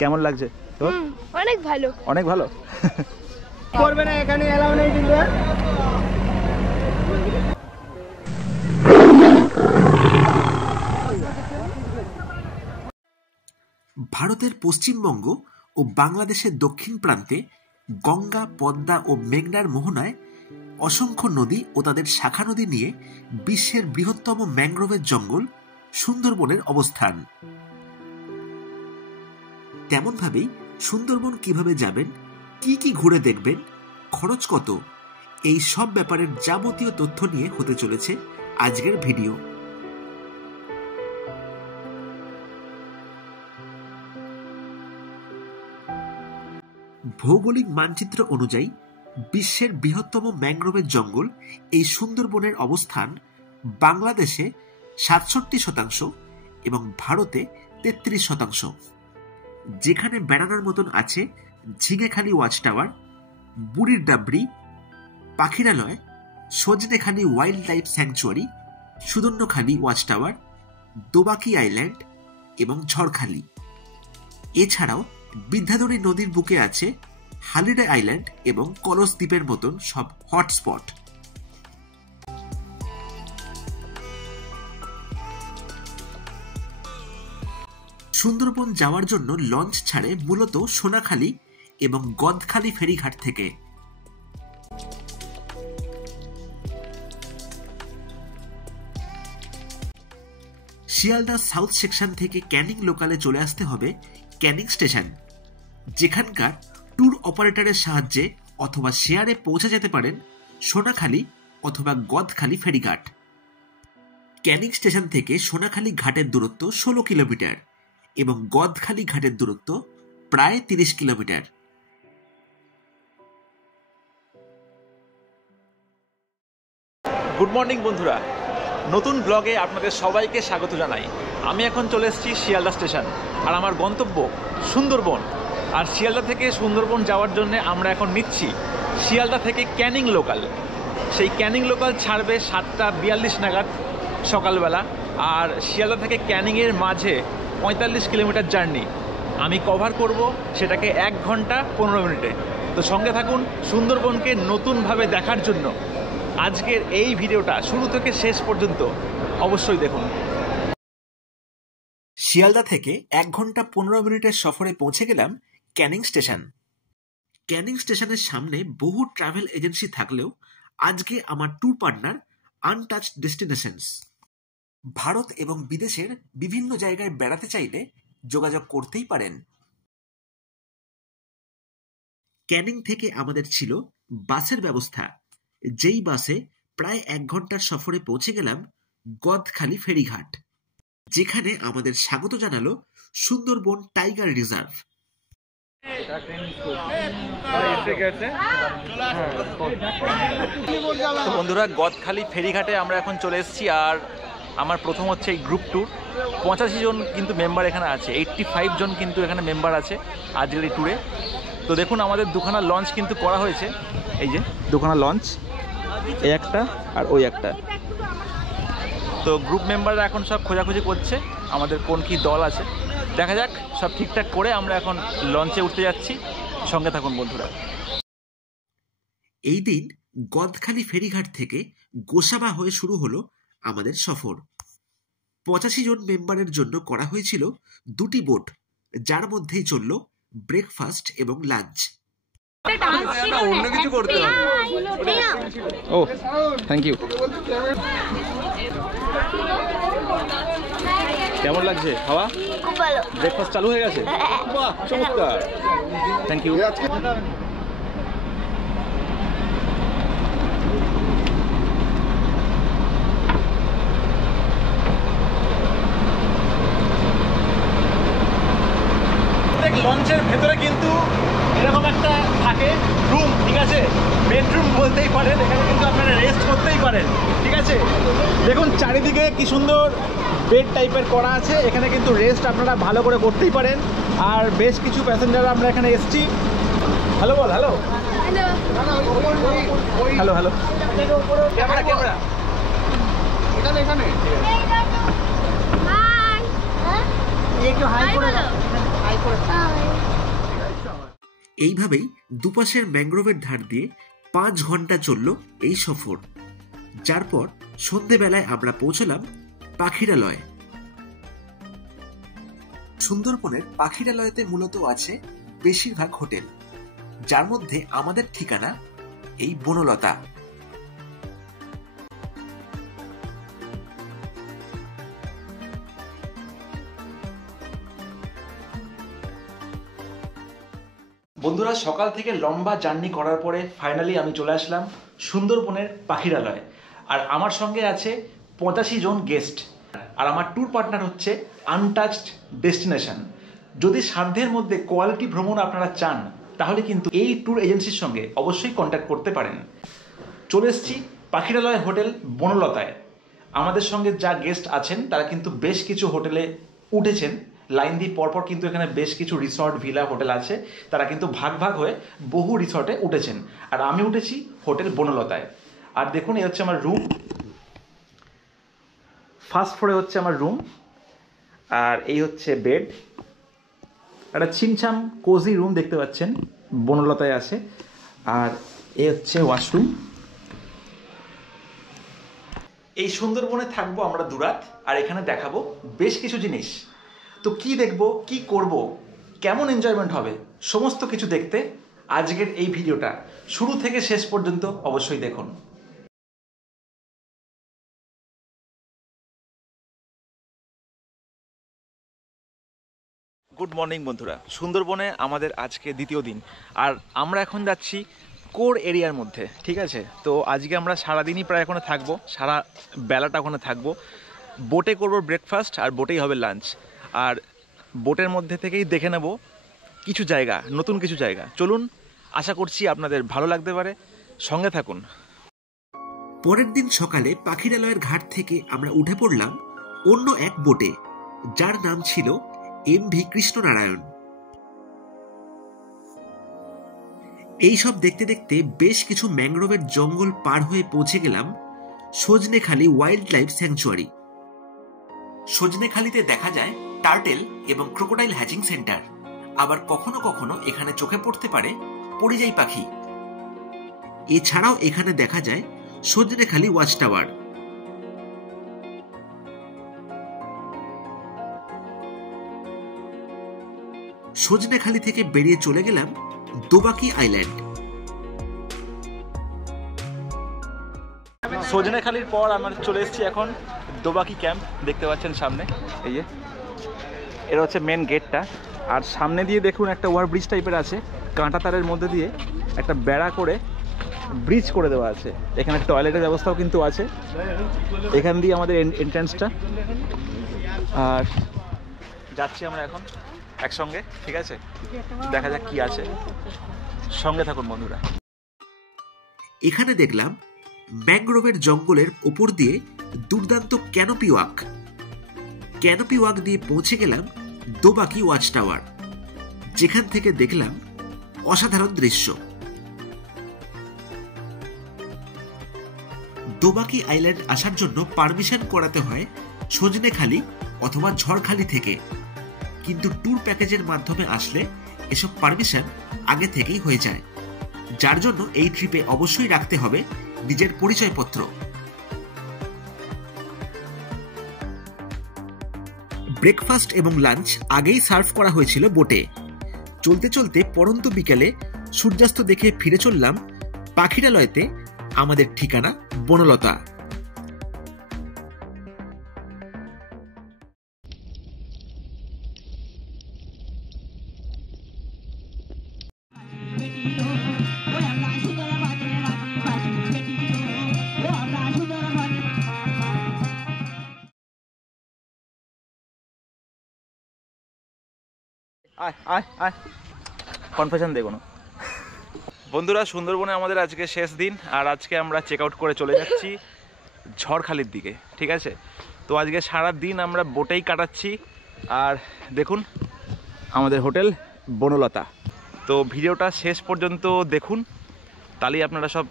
কেমন লাগছে তোর? অনেক ভালো। অনেক ভালো। করবে না, এখানে এলাও নেই কিন্তু। ভারতের পশ্চিমবঙ্গ ও বাংলাদেশের দক্ষিণ প্রান্তে গঙ্গা, পদ্মা ও মেঘনার মোহনায় অসংখ্য নদী ও তাদের শাখা নদী নিয়ে বিশ্বের বৃহত্তম ম্যানগ্রোভের জঙ্গল সুন্দরবনের অবস্থান। তেমনভাবেই সুন্দরবন কিভাবে যাবেন, কি কি ঘুরে দেখবেন, খরচ কত, এই সব ব্যাপারের যাবতীয় তথ্য নিয়ে হতে চলেছে আজকের ভিডিও। ভৌগোলিক মানচিত্র অনুযায়ী বিশ্বের বৃহত্তম ম্যানগ্রোভের জঙ্গল এই সুন্দরবনের অবস্থান বাংলাদেশে ৬৭% এবং ভারতে ৩৩%। যেখানে বেড়ানোর মতন আছে Jhingekhali watch tower, Burir Dabri, Pakhiralay, Sajnekhali wildlife sanctuary, Sudhanyakhali watch tower, Dobanki island এবং ঝড়খালি। এছাড়াও বিদ্যাধরী নদীর বুকে আছে হালিডে আইল্যান্ড এবং কলস দ্বীপের মতন সব হটস্পট। সুন্দরবন যাওয়ার জন্য লঞ্চ ছাড়ে মূলত সোনাখালী এবং গদখালি ফেরিঘাট থেকে। শিয়ালদা সাউথ সেকশন থেকে ক্যানিং লোকালে চলে আসতে হবে ক্যানিং স্টেশন, যেখানকার ট্যুর অপারেটরের সাহায্যে অথবা শেয়ারে পৌঁছে যেতে পারেন সোনাখালী অথবা গদখালি ফেরিঘাট। ক্যানিং স্টেশন থেকে সোনাখালী ঘাটের দূরত্ব 16 কিলোমিটার এবং গদখালি ঘাটের দূরত্ব প্রায় 30 কিলোমিটার। গুড মর্নিং বন্ধুরা, নতুন ব্লগে আপনাদের সবাইকে স্বাগত জানাই। আমি এখন চলে এসেছি শিয়ালদা স্টেশন, আর আমার গন্তব্য সুন্দরবন। আর শিয়ালদা থেকে সুন্দরবন যাওয়ার জন্য আমরা এখন নিচ্ছি শিয়ালদা থেকে ক্যানিং লোকাল। সেই ক্যানিং লোকাল ছাড়বে 7:42 নাগাদ সকালবেলা। আর শিয়ালদা থেকে ক্যানিংয়ের মাঝে 45 কিলোমিটার জার্নি আমি কভার করব, সেটাকে 1 ঘন্টা 15 মিনিটে। তো সঙ্গে থাকুন সুন্দরবনকে নতুনভাবে দেখার জন্য। আজকের এই ভিডিওটা শুরু থেকে শেষ পর্যন্ত অবশ্যই দেখুন। শিয়ালদা থেকে 1 ঘন্টা 15 মিনিটের সফরে পৌঁছে গেলাম ক্যানিং স্টেশন। ক্যানিং স্টেশনের সামনে বহু ট্রাভেল এজেন্সি থাকলেও আজকে আমার tour partner untouched destinations. Bharat এবং বিদেশের বিভিন্ন জায়গায় বেড়াতে চাইলে যোগাযোগ করতেই পারেন। ক্যানিং থেকে আমাদের ছিল বাসের ব্যবস্থা, যেই বাসে প্রায় 1 ঘন্টার সফরে পৌঁছে গেলাম গদখালি ফেরিঘাট, যেখানে আমাদের স্বাগত জানালো সুন্দরবন টাইগার রিজার্ভ। তো বন্ধুরা, গদখালি ফেরিঘাটে আমরা এখন চলে এসেছি। আর আমার প্রথম হচ্ছে এই গ্রুপ ট্যুর। 85 জন কিন্তু মেম্বার এখানে আছে, 85 জন কিন্তু এখানে মেম্বার আছে আজকের এই ট্যুরে। তো দেখুন আমাদের দুখানা লঞ্চ কিন্তু করা হয়েছে, এই যে দুখানা লঞ্চ, এই একটা আর ওই একটা। তো গ্রুপ মেম্বাররা এখন সব খোঁজাখুঁজি করছে আমাদের কোন কি দল আছে। দেখা যাক, সব ঠিকঠাক করে আমরা এখন লঞ্চে উঠতে যাচ্ছি। সঙ্গে থাকুন বন্ধুরা। এই দিন গদখালি ফেরিঘাট থেকে গোসাবা হয়ে শুরু হলো আমাদের সফর। 85 জন মেম্বারের জন্য করা হয়েছিল 2টি বোট, যার মধ্যেই চলল ব্রেকফাস্ট এবং লাঞ্চ। অন্য কিছু করতে হবে। ও থ্যাংক ইউ। কেমন লাগছে খাওয়া? খুব ভালো। ব্রেকফাস্ট চালু হয়ে গেছে? বাহ, চমৎকার, থ্যাংক ইউ। লঞ্চের ভেতরে কিন্তু এরকম একটা থাকে রুম, ঠিক আছে, বেডরুম বলতেই পারেন। এখানে কিন্তু আপনারা রেস্ট করতেই পারেন, ঠিক আছে। দেখুন চারিদিকে কি সুন্দর বেড টাইপের করা আছে, এখানে কিন্তু রেস্ট আপনারা ভালো করে করতেই পারেন। আর বেশ কিছু প্যাসেঞ্জার আমরা এখানে এসেছি। হ্যালো বল, hello hello hello, camera camera এখানে এখানে। একটু হাই করে দাও, হাই করে দাও। এইভাবেই দুপাশের ম্যাংগ্রোভের ধার দিয়ে 5 ঘন্টা চলল এই সফর, যার পর সন্ধেবেলায় আমরা পৌঁছলাম পাখিরালয়ে। সুন্দরবনের পাখিরালয়তে মূলত আছে বেশিরভাগ হোটেল, যার মধ্যে আমাদের ঠিকানা এই বনলতা। বন্ধুরা, সকাল থেকে লম্বা জার্নি করার পরে ফাইনালি আমি চলে আসলাম সুন্দরবনের পাখিরালয়। আর আমার সঙ্গে আছে 85 জন গেস্ট, আর আমার ট্যুর পার্টনার হচ্ছে আনটাচড ডেস্টিনেশন। যদি সাধ্যের মধ্যে কোয়ালিটি ভ্রমণ আপনারা চান, তাহলে কিন্তু এই ট্যুর এজেন্সির সঙ্গে অবশ্যই কন্ট্যাক্ট করতে পারেন। চলে এসেছি পাখিরালয় হোটেল বনলতায়। আমাদের সঙ্গে যা গেস্ট আছেন তারা কিন্তু বেশ কিছু হোটেলে উঠেছেন, লাইন দিয়ে পরপর কিন্তু এখানে বেশ কিছু রিসর্ট, ভিলা, হোটেল আছে। তারা কিন্তু ভাগ ভাগ হয়ে বহু রিসর্টে উঠেছেন, আর আমি উঠেছি হোটেল বনলতায়। আর দেখুন, এই হচ্ছে আমার রুম। ফার্স্ট ফ্লোরে হচ্ছে আমার রুম, আর এই হচ্ছে বেড। একটা ছিমছাম কোজি রুম দেখতে পাচ্ছেন, বনলতায় আছে। আর এই হচ্ছে ওয়াশরুম। এই সুন্দরবনে থাকবো আমরা দুরাত, আর এখানে দেখাবো বেশ কিছু জিনিস। তো কি দেখবো, কি করব, কেমন এনজয়মেন্ট হবে, সমস্ত কিছু দেখতে আজকের এই ভিডিওটা শুরু থেকে শেষ পর্যন্ত অবশ্যই দেখুন। গুড মর্নিং বন্ধুরা, সুন্দরবনে আমাদের আজকে দ্বিতীয় দিন, আর আমরা এখন যাচ্ছি কোর এরিয়ার মধ্যে। ঠিক আছে, তো আজকে আমরা সারাদিনই প্রায় ওখানে থাকবো, সারা বেলাটা ওখানে থাকবো। বোটে করবো ব্রেকফাস্ট, আর বোটেই হবে লাঞ্চ। আর বোটের মধ্যে থেকেই দেখে নেব কিছু জায়গা, নতুন কিছু জায়গা। চলুন, আশা করছি আপনাদের ভালো লাগতে পারে, সঙ্গে থাকুন। পরের দিন সকালে পাখিরালয়ের ঘাট থেকে আমরা উঠে পড়লাম অন্য এক বোটে, যার নাম ছিল MV কৃষ্ণনারায়ণ। এইসব দেখতে দেখতে বেশ কিছু ম্যাংগ্রোভের জঙ্গল পার হয়ে পৌঁছে গেলাম সজনেখালি ওয়াইল্ড লাইফ স্যাংচুয়ারি। সজনেখালিতে দেখা যায় টার্টেল এবং ক্রোকোডাইল হ্যাচিং সেন্টার। আবার কখনো কখনো এখানে চোখে পড়তে পারে পরিযায়ী পাখি। এছাড়াও এখানে দেখা যায় সজনেখালি ওয়াচ টাওয়ার। সজনেখালি থেকে বেরিয়ে চলে গেলাম দোবাকি আইল্যান্ড। সজনেখালির পর আমরা চলে এসেছি এখন দোবাকি ক্যাম্প। দেখতে পাচ্ছেন সামনে, এই যে এটা হচ্ছে মেন গেটটা। আর সামনে দিয়ে দেখুন একটা ওভার ব্রিজ টাইপের আছে, কাঁটা তারের মধ্যে দিয়ে একটা বেড়া করে ব্রিজ করে দেওয়া আছে। এখানে টয়লেটের ব্যবস্থাও কিন্তু আছে। এখান দিয়ে আমাদের এন্ট্রান্সটা। আর যাচ্ছি আমরা এখন একসঙ্গে, ঠিক আছে, দেখা যাক কি আছে, সঙ্গে থাকুন বন্ধুরা। এখানে দেখলাম ম্যাংগ্রোভের জঙ্গলের উপর দিয়ে দুর্দান্ত ক্যানোপি ওয়াক। ক্যানোপি ওয়াক দিয়ে পৌঁছে গেলাম দোবাকি ওয়াচ টাওয়ার, যেখান থেকে দেখলাম অসাধারণ দৃশ্য। দোবাকি আইল্যান্ড আসার জন্য পারমিশন করাতে হয় সজনেখালি অথবা ঝড়খালি থেকে, কিন্তু ট্যুর প্যাকেজের মাধ্যমে আসলে এসব পারমিশন আগে থেকেই হয়ে যায়, যার জন্য এই ট্রিপে অবশ্যই রাখতে হবে নিজের পরিচয়পত্র। ব্রেকফাস্ট এবং লাঞ্চ আগেই সার্ভ করা হয়েছিল বোটে। চলতে চলতে পরন্ত বিকেলে সূর্যাস্ত দেখে ফিরে চললাম পাখিরালয়তে, আমাদের ঠিকানা বনলতা। আয় আয় আয়, কনফেশন দে কোনো। বন্ধুরা, সুন্দরবনে আমাদের আজকে শেষ দিন, আর আজকে আমরা চেক আউট করে চলে যাচ্ছি ঝড়খালির দিকে। ঠিক আছে, তো আজকে সারা দিন আমরা বোটেই কাটাচ্ছি। আর দেখুন আমাদের হোটেল বনলতা। তো ভিডিওটা শেষ পর্যন্ত দেখুন, তাহলেই আপনারা সব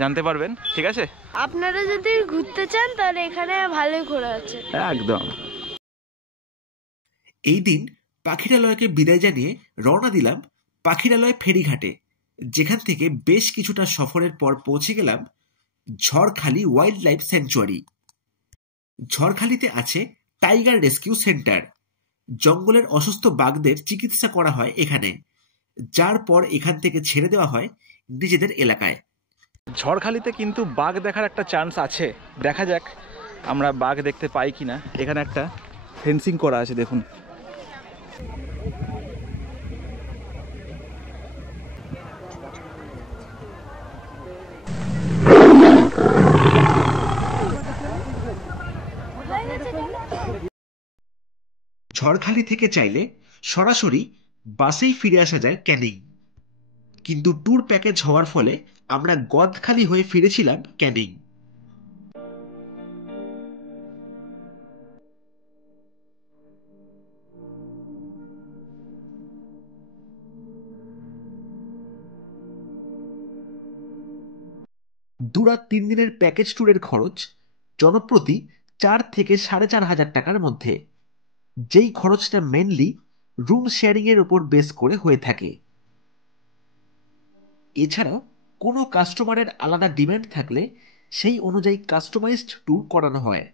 জানতে পারবেন। ঠিক আছে, আপনারা যদি ঘুরতে চান তাহলে এখানে ভালোই ঘোরা আছে একদম। এই দিন পাখিরালয়কে বিদায় জানিয়ে রওনা দিলাম পাখিরালয় ফেরিঘাটে, যেখান থেকে বেশ কিছুটা সফরের পর পৌঁছে গেলাম ঝড়খালি ওয়াইল্ড লাইফ স্যাংচুয়ারি। ঝড়খালিতে আছে টাইগার রেস্কিউ সেন্টার। জঙ্গলের অসুস্থ বাঘদের চিকিৎসা করা হয় এখানে, যার পর এখান থেকে ছেড়ে দেওয়া হয় নিজেদের এলাকায়। ঝড়খালিতে কিন্তু বাঘ দেখার একটা চান্স আছে, দেখা যাক আমরা বাঘ দেখতে পাই কিনা। এখানে একটা ফেন্সিং করা আছে, দেখুন। ঝড়খালি থেকে চাইলে সরাসরি বাসেই ফিরে আসা যায় ক্যানিং, কিন্তু ট্যুর প্যাকেজ হওয়ার ফলে আমরা গদখালি হয়ে ফিরেছিলাম ক্যানিং। দুরাত 3 দিনের প্যাকেজ ট্যুরের খরচ জনপ্রতি 4 থেকে 4,500 টাকার মধ্যে, যেই খরচটা মেনলি রুম শেয়ারিং এর উপর বেস করে হয়ে থাকে। এছাড়া কোনো কাস্টমারের আলাদা ডিমান্ড থাকলে সেই অনুযায়ী কাস্টমাইজড ট্যুর করানো হয়।